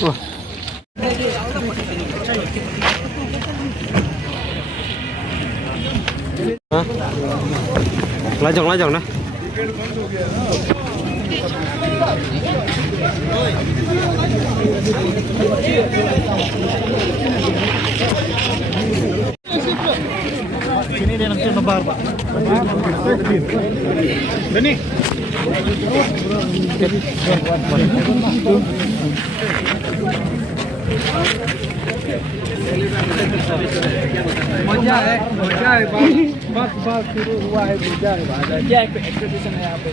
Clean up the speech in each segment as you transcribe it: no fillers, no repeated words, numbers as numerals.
Wah. Hah? Lajong nah. Sini dia langsung nebar, Pak. Ini. बात शुरू हुआ है पूजा है बात है क्या एक्सपेक्टेशन है यहाँ पे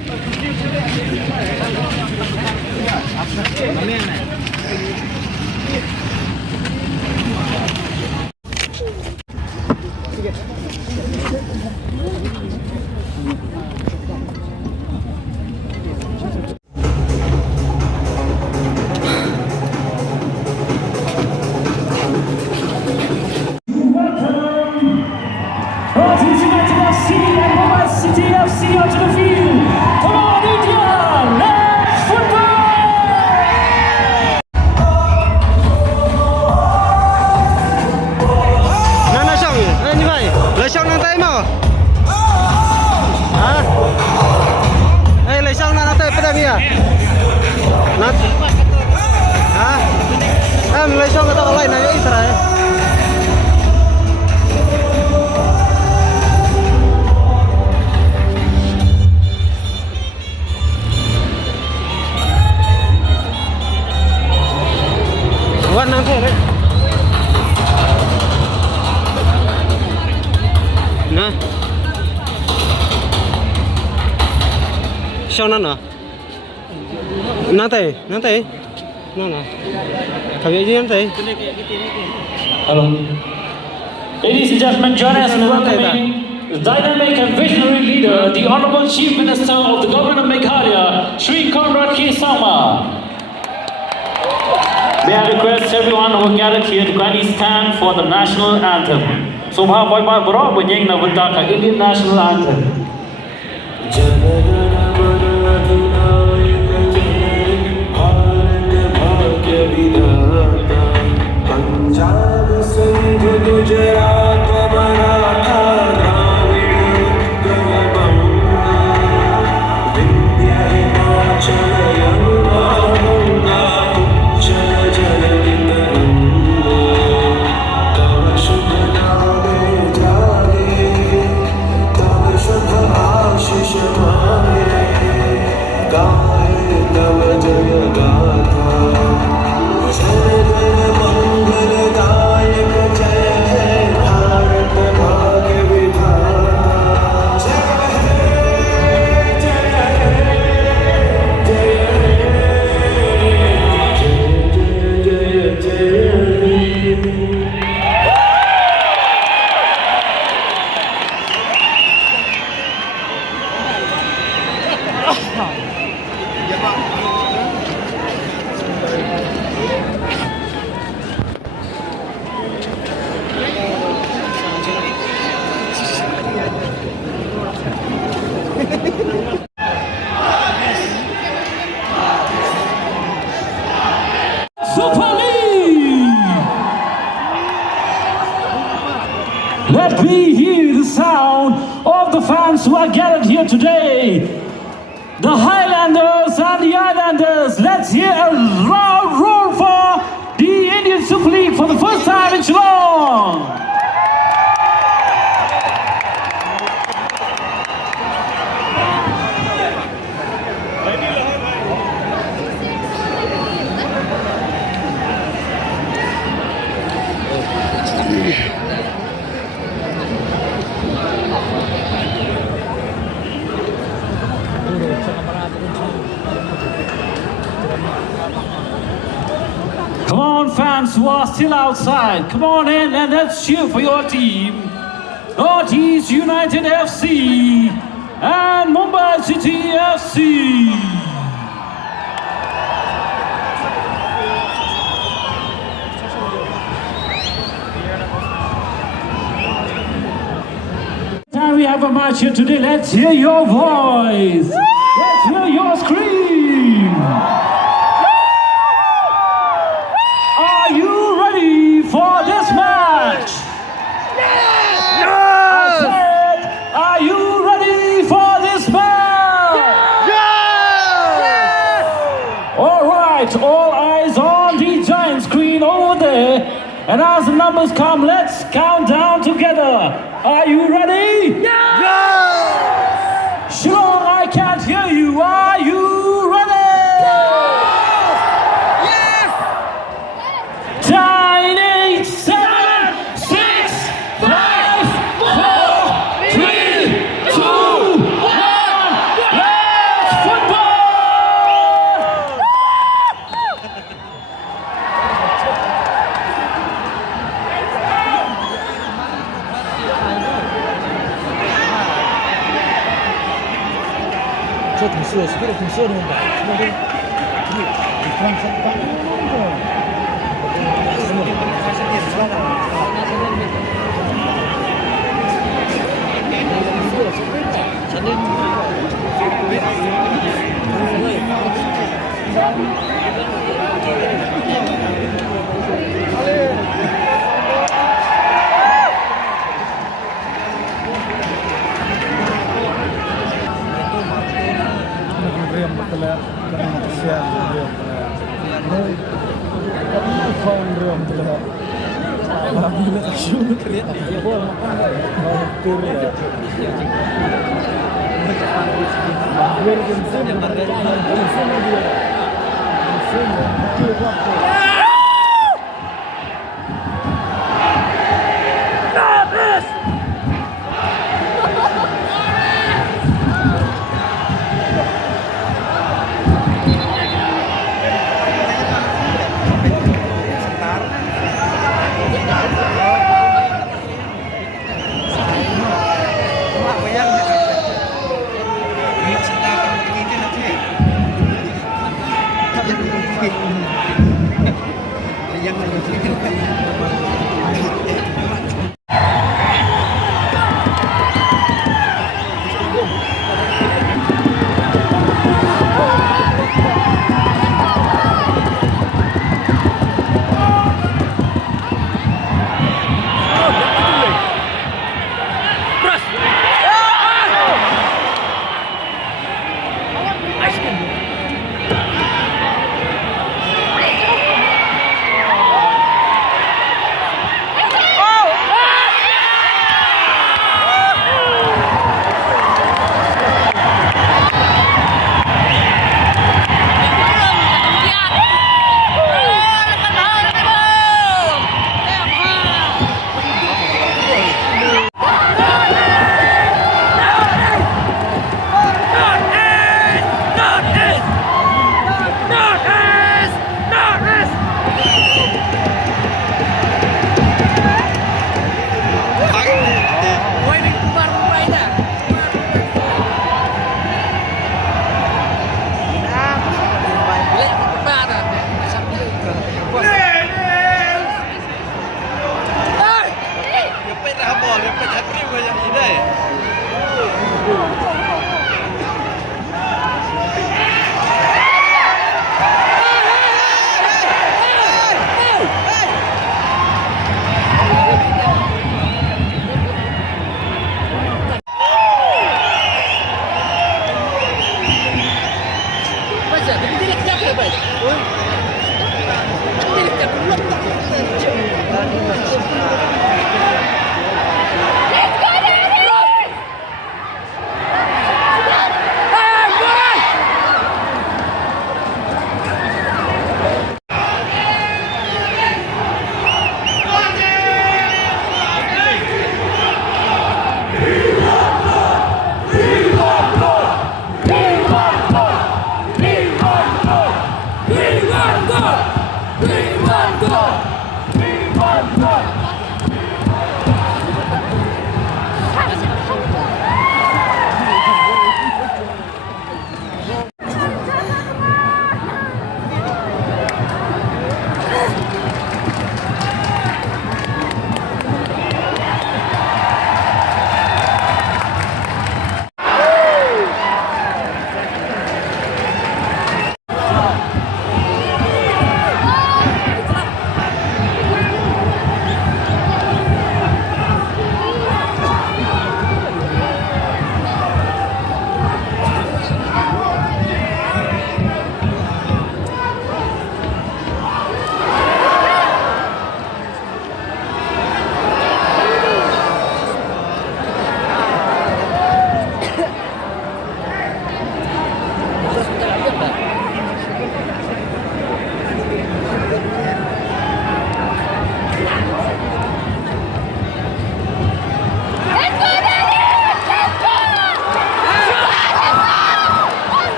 Nana, nanti, nana, tapi ini nanti. Hello. Ladies and gentlemen, join us in welcoming the dynamic and visionary leader, the Honorable Chief Minister of the Government of Meghalaya, Shri Conrad K. Sama. May I request everyone who gathered here to kindly stand for the national anthem. Subha boy boy bro, bunyeng na bunta ka Indian national anthem. Let me hear the sound of the fans who are gathered here today. The Highlanders and the Islanders. Let's hear a loud roar for the Indian Super League for the first time in Shillong. Come on, fans who are still outside, come on in and let's cheer for your team. Northeast United FC and Mumbai City FC. we have a match here today. Let's hear your voice. Let's hear your scream. Are you ready for this match? Yes! I said, are you ready for this match? Yes! All right, all eyes on the giant screen over there. And as the numbers come, let's count down together. Are you ready? Yes! Shillong, I can't hear you. Are you ready? Yes! 9, 8, 7, 6, 5, 4, 3, 2, 1. Let's football! 저 동시에 스피드 동시에 놓은 거 스피드 그냥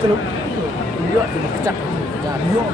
Kalau dia tu kecak. Dia.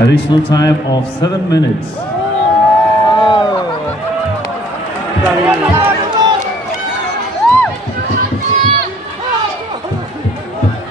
Additional time of 7 minutes. Oh.